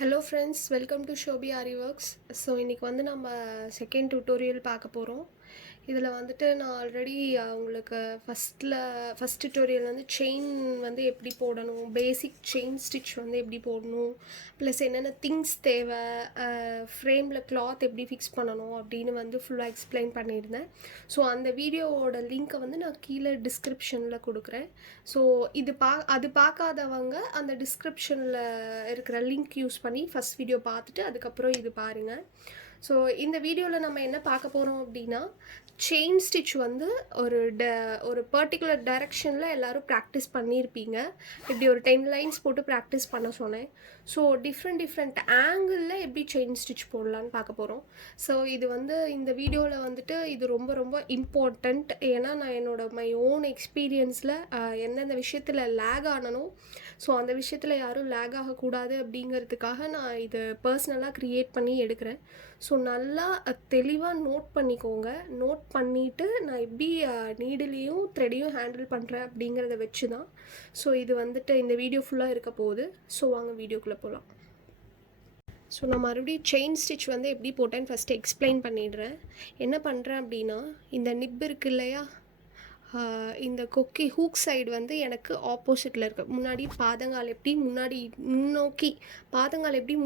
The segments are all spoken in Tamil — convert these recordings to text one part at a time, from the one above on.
Hello friends, welcome to Sobi Aari Works. So இன்றைக்கி வந்து நம்ம செகண்ட் டியூட்டோரியல் பார்க்க போகிறோம். இதில் வந்துட்டு நான் ஆல்ரெடி உங்களுக்கு ஃபஸ்ட் டியூட்டோரியல் வந்து செயின் வந்து எப்படி போடணும், பேசிக் செயின் ஸ்டிச் வந்து எப்படி போடணும், ப்ளஸ் என்னென்ன திங்ஸ் தேவை, ஃப்ரேமில் கிளாத் எப்படி ஃபிக்ஸ் பண்ணணும் அப்படின்னு வந்து ஃபுல்லாக எக்ஸ்பிளைன் பண்ணியிருந்தேன். ஸோ அந்த வீடியோவோட லிங்க்கை வந்து நான் கீழே டிஸ்கிரிப்ஷனில் கொடுக்குறேன். ஸோ அது பார்க்காதவங்க அந்த டிஸ்கிரிப்ஷனில் இருக்கிற லிங்க் யூஸ் பண்ணி ஃபஸ்ட் வீடியோ பார்த்துட்டு அதுக்கப்புறம் இது பாருங்கள். ஸோ இந்த வீடியோவில் நம்ம என்ன பார்க்க போகிறோம் அப்படின்னா, செயின் ஸ்டிச் வந்து ஒரு பர்டிகுலர் டைரெக்ஷனில் எல்லோரும் ப்ராக்டிஸ் பண்ணியிருப்பீங்க. இப்படி ஒரு 10 லைன்ஸ் போட்டு ப்ராக்டிஸ் பண்ண சொன்னேன். ஸோ டிஃப்ரெண்ட் ஆங்கிளில் எப்படி செயின் ஸ்டிச் போடலான்னு பார்க்க போகிறோம். ஸோ இது வந்து இந்த வீடியோவில் வந்துட்டு இது ரொம்ப ரொம்ப இம்பார்ட்டண்ட். ஏன்னா நான் மை ஓன் எக்ஸ்பீரியன்ஸில் எந்தெந்த விஷயத்தில் லேக் ஆனனோ, ஸோ அந்த விஷயத்தில் யாரும் லேக் ஆகக்கூடாது அப்படிங்கிறதுக்காக நான் இது பர்சனலாக க்ரியேட் பண்ணி எடுக்கிறேன். ஸோ நல்லா தெளிவாக நோட் பண்ணிக்கோங்க. நோட் பண்ணிவிட்டு நான் எப்படி நீடிலையும் த்ரெடையும் ஹேண்டில் பண்ணுறேன் அப்படிங்கிறத வச்சு தான். ஸோ இது வந்துட்டு இந்த வீடியோ ஃபுல்லாக இருக்க போகுது. ஸோ வாங்க வீடியோக்குள்ளே போகலாம். ஸோ நான் மறுபடியும் செயின் ஸ்டிச் வந்து எப்படி போட்டேன்னு ஃபஸ்ட்டு எக்ஸ்பிளைன் பண்ணிடுறேன். என்ன பண்ணுறேன் அப்படின்னா, இந்த நிப் இருக்கு இல்லையா, இந்த கொக்கி ஹூக் சைடு வந்து எனக்கு ஆப்போசிட்டில் இருக்குது. முன்னாடி பாதங்கால் எப்படி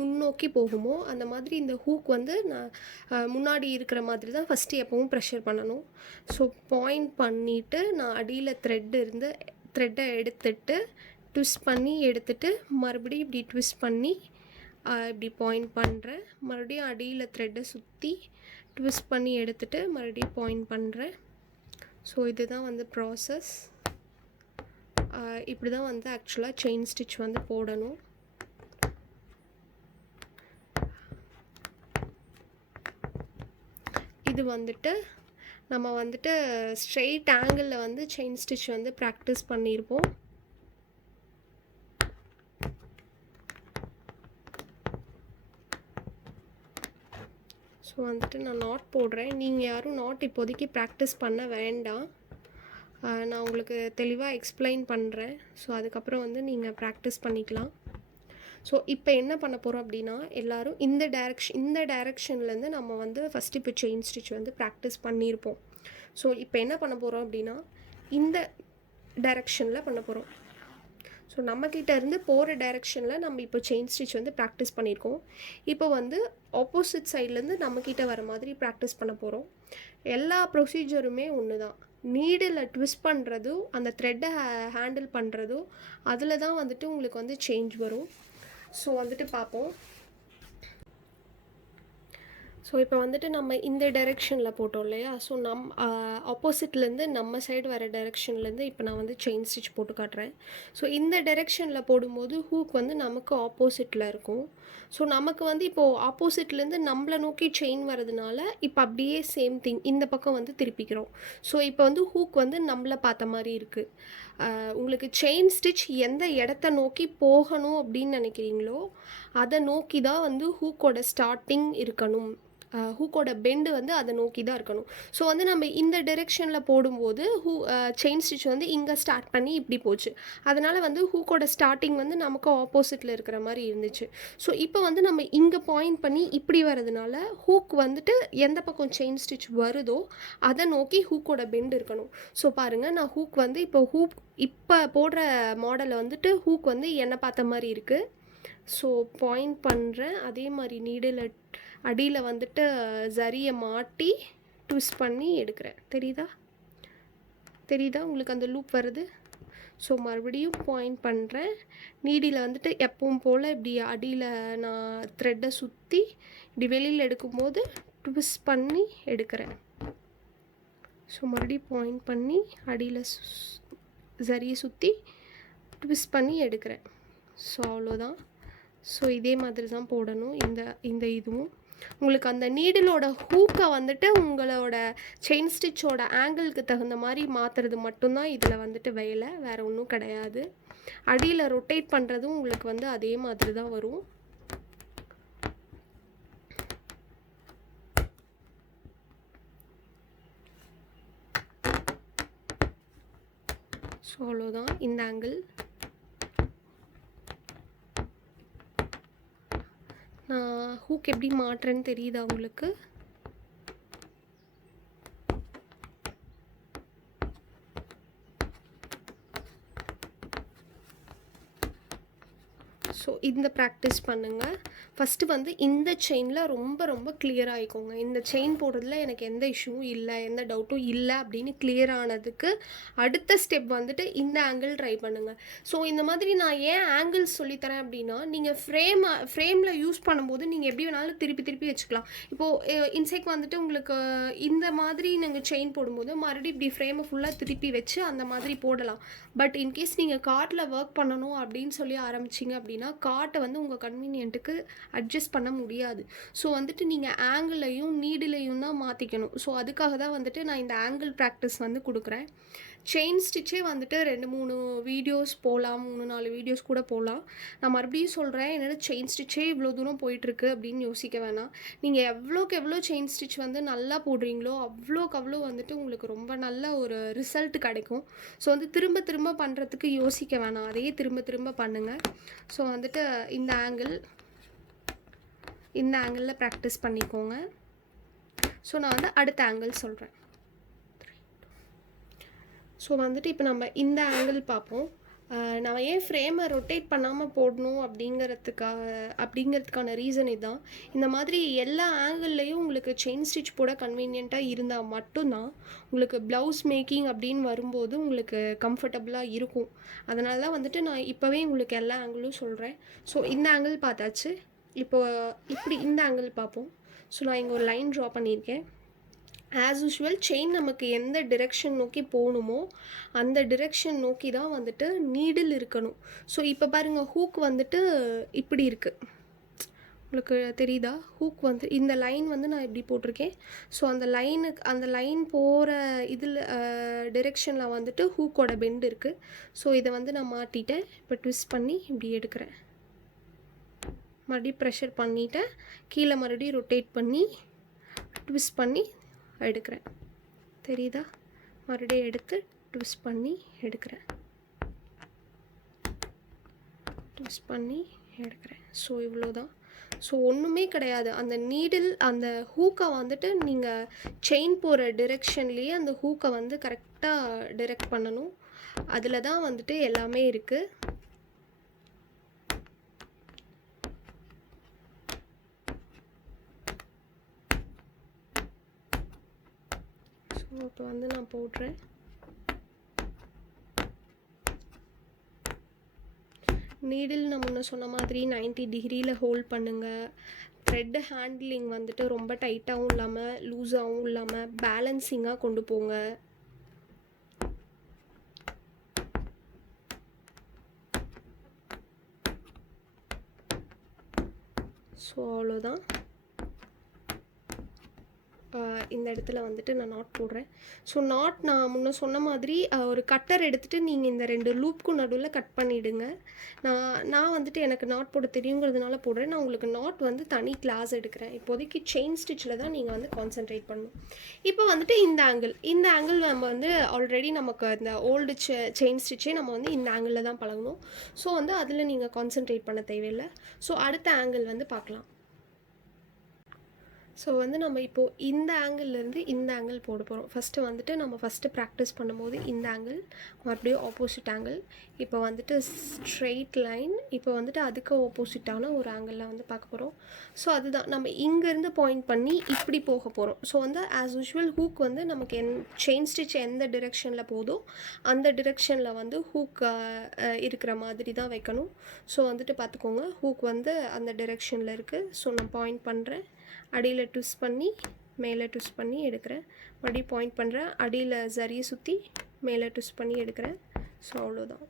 முன்னோக்கி போகுமோ அந்த மாதிரி இந்த ஹூக் வந்து நான் முன்னாடி இருக்கிற மாதிரி தான் ஃபஸ்ட்டு எப்பவும் ப்ரெஷர் பண்ணணும். ஸோ பாயிண்ட் பண்ணிவிட்டு நான் அடியில் த்ரெட்டை எடுத்துட்டு ட்விஸ்ட் பண்ணி எடுத்துட்டு மறுபடியும் இப்படி ட்விஸ்ட் பண்ணி இப்படி பாயிண்ட் பண்ணுறேன். மறுபடியும் அடியில் த்ரெட்டை சுற்றி ட்விஸ்ட் பண்ணி எடுத்துட்டு மறுபடியும் பாயிண்ட் பண்ணுறேன். ஸோ இதுதான் வந்து ப்ராசஸ். இப்படி தான் வந்து ஆக்சுவலாக செயின் ஸ்டிச் வந்து போடணும். இது வந்துட்டு நம்ம வந்துட்டு ஸ்ட்ரெயிட் ஆங்கிளில் வந்து செயின் ஸ்டிச் வந்து ப்ராக்டிஸ் பண்ணியிருப்போம். ஸோ வந்துட்டு நான் நாட் போடுறேன். நீங்கள் யாரும் நாட் இப்போதைக்கு ப்ராக்டிஸ் பண்ண வேண்டாம். நான் உங்களுக்கு தெளிவாக எக்ஸ்பிளைன் பண்ணுறேன். ஸோ அதுக்கப்புறம் வந்து நீங்கள் ப்ராக்டிஸ் பண்ணிக்கலாம். ஸோ இப்போ என்ன பண்ண போகிறோம் அப்படின்னா, எல்லோரும் இந்த டைரெக்ஷன்லேருந்து நம்ம வந்து ஃபஸ்ட்டு இப்போ செயின் ஸ்டிச் வந்து ப்ராக்டிஸ் பண்ணியிருப்போம். ஸோ இப்போ என்ன பண்ண போகிறோம் அப்படின்னா, இந்த டைரெக்ஷனில் பண்ண போகிறோம். ஸோ நம்மக்கிட்ட இருந்து போகிற டைரெக்ஷனில் நம்ம இப்போ செயின் ஸ்டிச் வந்து ப்ராக்டிஸ் பண்ணியிருக்கோம். இப்போ வந்து ஆப்போசிட் சைட்லேருந்து நம்மக்கிட்ட வர மாதிரி ப்ராக்டிஸ் பண்ண போகிறோம். எல்லா ப்ரொசீஜருமே ஒன்று தான். நீடில் ட்விஸ்ட் பண்ணுறதும் அந்த த்ரெட்டை ஹேண்டில் பண்ணுறதும் அதில் தான் வந்துட்டு உங்களுக்கு வந்து சேஞ்ச் வரும். ஸோ வந்துட்டு பார்ப்போம். ஸோ இப்போ வந்துட்டு நம்ம இந்த டைரெக்ஷனில் போட்டோம் இல்லையா, ஸோ ஆப்போசிட்லேருந்து நம்ம சைடு வர டைரெக்ஷன்லேருந்து இப்போ நான் வந்து செயின் ஸ்டிச் போட்டு காட்டுறேன். ஸோ இந்த டைரெக்ஷனில் போடும்போது ஹூக் வந்து நமக்கு ஆப்போசிட்டில் இருக்கும். ஸோ நமக்கு வந்து இப்போது ஆப்போசிட்லேருந்து நம்மளை நோக்கி செயின் வரதுனால இப்போ அப்படியே சேம் திங் இந்த பக்கம் வந்து திருப்பிக்கிறோம். ஸோ இப்போ வந்து ஹூக் வந்து நம்மளை பார்த்த மாதிரி இருக்குது. உங்களுக்கு செயின் ஸ்டிச் எந்த இடத்த நோக்கி போகணும் அப்படின்னு நினைக்கிறீங்களோ அதை நோக்கி தான் வந்து ஹூக்கோட ஸ்டார்டிங் இருக்கணும். ஹூக்கோட பெண்டு வந்து அதை நோக்கி தான் இருக்கணும். ஸோ வந்து நம்ம இந்த டைரெக்ஷனில் போடும்போது செயின் ஸ்டிச் வந்து இங்கே ஸ்டார்ட் பண்ணி இப்படி போச்சு. அதனால் வந்து ஹூக்கோட ஸ்டார்டிங் வந்து நமக்கு ஆப்போசிட்டில் இருக்கிற மாதிரி இருந்துச்சு. ஸோ இப்போ வந்து நம்ம இங்கே பாயிண்ட் பண்ணி இப்படி வரதுனால ஹூக் வந்துட்டு எந்த பக்கம் செயின் ஸ்டிச் வருதோ அதை நோக்கி ஹூக்கோட பெண்டு இருக்கணும். ஸோ பாருங்கள், நான் ஹூக் வந்து இப்போ போடுற மாடலில் வந்துட்டு ஹூக் வந்து என்னை பார்த்த மாதிரி இருக்குது. ஸோ பாயிண்ட் பண்ணுறேன். அதே மாதிரி நீடில் அடியில் வந்துட்டு ஜரியை மாட்டி ட்விஸ்ட் பண்ணி எடுக்கிறேன். தெரியுதா உங்களுக்கு அந்த லூப் வருது? ஸோ மறுபடியும் பாயிண்ட் பண்ணுறேன். நீடியில் வந்துட்டு எப்பவும் போல் இப்படி அடியில் நான் த்ரெட்டை சுற்றி இப்படி வெளியில் எடுக்கும்போது ட்விஸ்ட் பண்ணி எடுக்கிறேன். ஸோ மறுபடியும் பாயிண்ட் பண்ணி அடியில் ஜரியை சுற்றி ட்விஸ்ட் பண்ணி எடுக்கிறேன். ஸோ அவ்வளோதான். ஸோ இதே மாதிரி தான் போடணும். இந்த இதுவும் உங்களுக்கு அந்த நீடிலோட ஹூக்கை வந்துட்டு உங்களோட செயின் ஸ்டிச்சோட ஆங்கிளுக்கு தகுந்த மாதிரி மாற்றுறது மட்டும்தான் இதில் வந்துட்டு வேலை, வேறு ஒன்றும் கிடையாது. அடியில் ரொட்டேட் பண்ணுறதும் உங்களுக்கு வந்து அதே மாதிரி தான் வரும். ஸோ அவ்வளோதான் இந்த ஆங்கிள். நான் ஹூக் எப்படி மாட்டுறேன்னு தெரியுதா உங்களுக்கு? ஸோ இந்த ப்ராக்டிஸ் பண்ணுங்கள். ஃபஸ்ட்டு வந்து இந்த செயினில் ரொம்ப ரொம்ப கிளியர் ஆகிக்கோங்க. இந்த செயின் போடுறதுல எனக்கு எந்த இஷ்யூவும் இல்லை, எந்த டவுட்டும் இல்லை அப்படின்னு கிளியர் ஆனதுக்கு அடுத்த ஸ்டெப் வந்துட்டு இந்த ஆங்கிள் ட்ரை பண்ணுங்கள். ஸோ இந்த மாதிரி நான் ஏன் ஆங்கிள்ஸ் சொல்லித்தரேன் அப்படின்னா, நீங்கள் ஃப்ரேமில் யூஸ் பண்ணும்போது நீங்கள் எப்படி வேணாலும் திருப்பி திருப்பி வச்சுக்கலாம். இப்போது இன்சைக்கு வந்துட்டு உங்களுக்கு இந்த மாதிரி நீங்கள் செயின் போடும்போது மறுபடியும் இப்படி ஃப்ரேமை ஃபுல்லாக திருப்பி வச்சு அந்த மாதிரி போடலாம். பட் இன்கேஸ் நீங்கள் கார்ட்டில் ஒர்க் பண்ணணும் அப்படின்னு சொல்லி ஆரம்பிச்சிங்க அப்படின்னா கார்ட்டை வந்து உங்கள் கன்வீனியன்ட்டுக்கு அட்ஜஸ்ட் பண்ண முடியாது. ஸோ வந்துட்டு நீங்கள் ஆங்கிளையும் நீடிலையும் தான் மாற்றிக்கணும். ஸோ அதுக்காக தான் வந்துட்டு நான் இந்த ஆங்கிள் ப்ராக்டிஸ் வந்து கொடுக்குறேன். செயின் ஸ்டிச்சே வந்துட்டு 2-3 வீடியோஸ் போகலாம், 3-4 வீடியோஸ் கூட போகலாம். நான் மறுபடியும் சொல்கிறேன், என்னோட செயின் ஸ்டிச்சே இவ்வளோ தூரம் போயிட்டுருக்கு அப்படின்னு யோசிக்க வேணாம். நீங்கள் எவ்வளோக்கு எவ்வளோ செயின் ஸ்டிச் வந்து நல்லா போடுறீங்களோ அவ்வளோக்கு அவ்வளோ வந்துட்டு உங்களுக்கு ரொம்ப நல்ல ஒரு ரிசல்ட் கிடைக்கும். ஸோ வந்து திரும்ப திரும்ப பண்ணுறதுக்கு யோசிக்க வேணாம், அதையே திரும்ப திரும்ப பண்ணுங்கள். ஸோ வந்துட்டு இந்த ஆங்கிளில் ப்ராக்டிஸ் பண்ணிக்கோங்க. ஸோ நான் வந்து அடுத்த ஆங்கிள் சொல்கிறேன். ஸோ வந்துட்டு இப்போ நம்ம இந்த ஆங்கிள் பார்ப்போம். நான் ஏன் ஃப்ரேமை ரொட்டேட் பண்ணாமல் போடணும் அப்படிங்கிறதுக்கான ரீசன் இதுதான். இந்த மாதிரி எல்லா ஆங்கிள்லேயும் உங்களுக்கு செயின் ஸ்டிச் போட கன்வீனியண்ட்டாக இருந்தால் மட்டும்தான் உங்களுக்கு ப்ளவுஸ் மேக்கிங் அப்படின்னு வரும்போது உங்களுக்கு கம்ஃபர்டபுளாக இருக்கும். அதனால தான் வந்துட்டு நான் இப்போவே உங்களுக்கு எல்லா ஆங்கிளும் சொல்கிறேன். ஸோ இந்த ஆங்கிள் பார்த்தாச்சு. இப்படி இந்த ஆங்கிள் பார்ப்போம். ஸோ நான் இங்கே ஒரு லைன் ட்ரா பண்ணியிருக்கேன். ஆஸ் யூஷுவல் செயின் நமக்கு எந்த டிரெக்ஷன் நோக்கி போகணுமோ அந்த டிரெக்ஷன் நோக்கி தான் வந்துட்டு நீடில் இருக்கணும். ஸோ இப்போ பாருங்கள், ஹூக் வந்துட்டு இப்படி இருக்குது, உங்களுக்கு தெரியுதா? ஹூக் வந்து இந்த லைன் வந்து நான் இப்படி போட்டிருக்கேன். ஸோ அந்த லைன் போகிற இதில் டிரெக்ஷனில் வந்துட்டு ஹூக்கோட பெண்ட் இருக்குது. ஸோ இதை வந்து நான் மாட்டிட்டேன். இப்போ ட்விஸ்ட் பண்ணி இப்படி எடுக்கிறேன். மறுபடியும் ப்ரெஷர் பண்ணிவிட்டேன். கீழே மறுபடியும் ரொட்டேட் பண்ணி ட்விஸ்ட் பண்ணி எடுக்கிறேன். தெரியுதா? மறுபடியும் எடுத்து ட்விஸ்ட் பண்ணி எடுக்கிறேன். ஸோ இவ்வளோ தான். ஸோ ஒன்றுமே கிடையாது. அந்த நீடில் அந்த ஹூக்கை வந்துட்டு நீங்கள் செயின் போகிற டிரெக்ஷன்லேயே அந்த ஹூக்கை வந்து கரெக்டாக டிரெக்ட் பண்ணணும். அதில் தான் வந்துட்டு எல்லாமே இருக்குது. இப்போ வந்து நான் போடுறேன். நீடில் நான் முன்ன சொன்ன மாதிரி 90 டிகிரியில் ஹோல்ட் பண்ணுங்கள். த்ரெட் ஹேண்ட்லிங் வந்துட்டு ரொம்ப டைட்டாகவும் இல்லாமல் லூஸாகவும் இல்லாமல் பேலன்சிங்காக கொண்டு போங்க. ஸோ அவ்வளோதான். இந்த இடத்துல வந்துட்டு நான் நாட் போடுறேன். ஸோ நாட் நான் முன்ன சொன்ன மாதிரி ஒரு கட்டர் எடுத்துகிட்டு நீங்கள் இந்த 2 லூப்புக்கும் நடுவில் கட் பண்ணிவிடுங்க. நான் வந்துட்டு எனக்கு நாட் போட தெரியுங்கிறதுனால போடுறேன். நான் உங்களுக்கு நாட் வந்து தனி கிளாஸ் எடுக்கிறேன். இப்போதைக்கு செயின் ஸ்டிச்சில் தான் நீங்கள் வந்து கான்சென்ட்ரேட் பண்ணணும். இப்போ வந்துட்டு இந்த ஆங்கிள் நம்ம வந்து ஆல்ரெடி நமக்கு இந்த ஓல்டு செயின் ஸ்டிச்சே நம்ம வந்து இந்த ஆங்கிளில் தான் பழகணும். ஸோ வந்து அதில் நீங்கள் கான்சென்ட்ரேட் பண்ண தேவையில்லை. ஸோ அடுத்த ஆங்கிள் வந்து பார்க்கலாம். ஸோ வந்து நம்ம இப்போது இந்த ஆங்கிள்லேருந்து இந்த ஆங்கிள் போட போகிறோம். ஃபஸ்ட்டு ப்ராக்டிஸ் பண்ணும்போது இந்த ஆங்கிள், மறுபடியும் ஆப்போசிட் ஆங்கிள், இப்போ வந்துட்டு ஸ்ட்ரெயிட் லைன், இப்போ வந்துட்டு அதுக்கு ஆப்போசிட்டான ஒரு ஆங்கிளில் வந்து பார்க்க போகிறோம். ஸோ அதுதான் நம்ம இங்கேருந்து பாயிண்ட் பண்ணி இப்படி போக போகிறோம். ஸோ வந்து ஆஸ் யூஷுவல் ஹூக் வந்து நமக்கு செயின் ஸ்டிச் எந்த டிரெக்ஷனில் போதோ அந்த டிரெக்ஷனில் வந்து ஹூக் இருக்கிற மாதிரி தான் வைக்கணும். ஸோ வந்துட்டு பார்த்துக்கோங்க, ஹூக் வந்து அந்த டிரெக்ஷனில் இருக்குது. ஸோ நான் பாயிண்ட் பண்ணுறேன், அடியில் ட்விஸ்ட் பண்ணி மேலே ட்விஸ்ட் பண்ணி எடுக்கிறேன், மறுபடியும் பாயிண்ட் பண்ணுறேன், அடியில் சரியை சுற்றி மேலே ட்விஸ்ட் பண்ணி எடுக்கிறேன். ஸோ அவ்வளோதான்,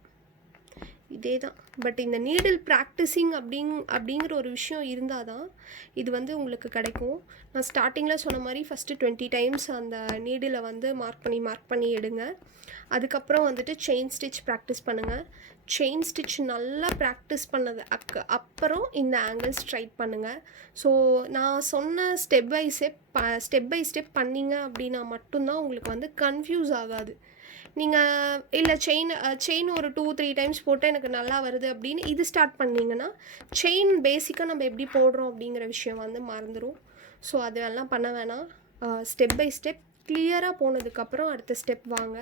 இதே தான். பட் இந்த நீடில் ப்ராக்டிஸிங் அப்படிங்கிற ஒரு விஷயம் இருந்தால் தான் இது வந்து உங்களுக்கு கிடைக்கும். நான் ஸ்டார்டிங்கில் சொன்ன மாதிரி ஃபஸ்ட்டு 20 டைம்ஸ் அந்த நீடிலை வந்து மார்க் பண்ணி எடுங்க. அதுக்கப்புறம் வந்துட்டு செயின் ஸ்டிச் ப்ராக்டிஸ் பண்ணுங்கள். செயின் ஸ்டிச் நல்லா ப்ராக்டிஸ் பண்ணது அப்புறம் இந்த ஆங்கிள் ஸ்ட்ரைட் பண்ணுங்கள். ஸோ நான் சொன்ன ஸ்டெப் பை ஸ்டெப் பண்ணிங்க அப்படின்னா மட்டும்தான் உங்களுக்கு வந்து கன்ஃபியூஸ் ஆகாது. நீங்கள் இல்லை செயின் ஒரு 2-3 டைம்ஸ் போட்டு எனக்கு நல்லா வருது அப்படின்னு இது ஸ்டார்ட் பண்ணிங்கன்னா செயின் பேசிக்காக நம்ம எப்படி போடுறோம் அப்படிங்கிற விஷயம் வந்து மறந்துடும். ஸோ அதெல்லாம் பண்ண வேணாம். ஸ்டெப் பை ஸ்டெப் கிளியராக போனதுக்கப்புறம் அடுத்த ஸ்டெப் வாங்க.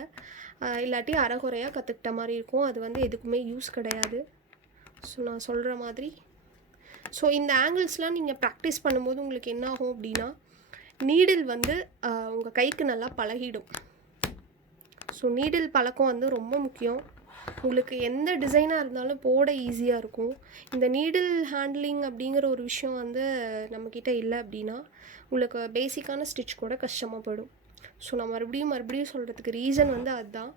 இல்லாட்டி அரைகுறையாக கற்றுக்கிட்ட மாதிரி இருக்கும். அது வந்து எதுக்குமே யூஸ் கிடையாது. ஸோ நான் சொல்கிற மாதிரி ஸோ இந்த ஆங்கிள்ஸ்லாம் நீங்கள் ப்ராக்டிஸ் பண்ணும்போது உங்களுக்கு என்ன ஆகும் அப்படின்னா நீடில் வந்து உங்கள் கைக்கு நல்லா பழகிடும். ஸோ நீடில் பழக்கம் வந்து ரொம்ப முக்கியம். உங்களுக்கு எந்த டிசைனாக இருந்தாலும் போட ஈஸியாக இருக்கும். இந்த நீடில் ஹேண்ட்லிங் அப்படிங்கிற ஒரு விஷயம் வந்து நம்மக்கிட்ட இல்லை அப்படின்னா உங்களுக்கு பேசிக்கான ஸ்டிச் கூட கஷ்டமாக போயிடும். ஸோ நான் மறுபடியும் சொல்கிறதுக்கு ரீசன் வந்து அதுதான்.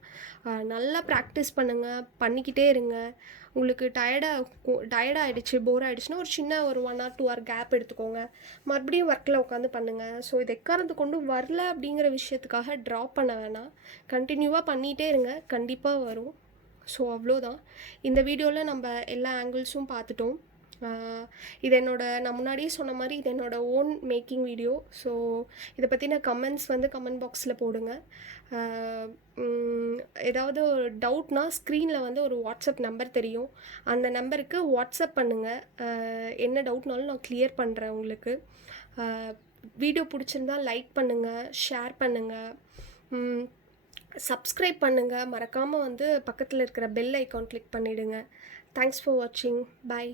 நல்லா ப்ராக்டிஸ் பண்ணுங்கள், பண்ணிக்கிட்டே இருங்க. உங்களுக்கு டயர்டாகிடுச்சு, போர் ஆகிடுச்சுன்னா ஒரு சின்ன ஒரு 1 or 2 hour கேப் எடுத்துக்கோங்க. மறுபடியும் ஒர்க்கில் உட்காந்து பண்ணுங்கள். ஸோ இது எக்காரணத்து கொண்டு வரல அப்படிங்கிற விஷயத்துக்காக ட்ராப் பண்ண வேணாம். கண்டினியூவாக பண்ணிகிட்டே இருங்க, கண்டிப்பாக வரும். ஸோ அவ்வளோதான். இந்த வீடியோவில் நம்ம எல்லா ஆங்கிள்ஸும் பார்த்துட்டோம். இது நான் முன்னாடியே சொன்ன மாதிரி இது என்னோடய ஓன் மேக்கிங் வீடியோ. ஸோ இதை பற்றின கமெண்ட்ஸ் வந்து கமெண்ட் பாக்ஸில் போடுங்க. ஏதாவது ஒரு டவுட்னால் ஸ்க்ரீனில் வந்து ஒரு வாட்ஸ்அப் நம்பர் தெரியும், அந்த நம்பருக்கு வாட்ஸ்அப் பண்ணுங்கள். என்ன டவுட்னாலும் நான் கிளியர் பண்ணுறேன் உங்களுக்கு. வீடியோ பிடிச்சிருந்தால் லைக் பண்ணுங்கள், ஷேர் பண்ணுங்கள், சப்ஸ்கிரைப் பண்ணுங்கள். மறக்காமல் வந்து பக்கத்தில் இருக்கிற பெல் ஐக்கான் கிளிக் பண்ணிவிடுங்க. தேங்க்ஸ் ஃபார் வாட்சிங். பை.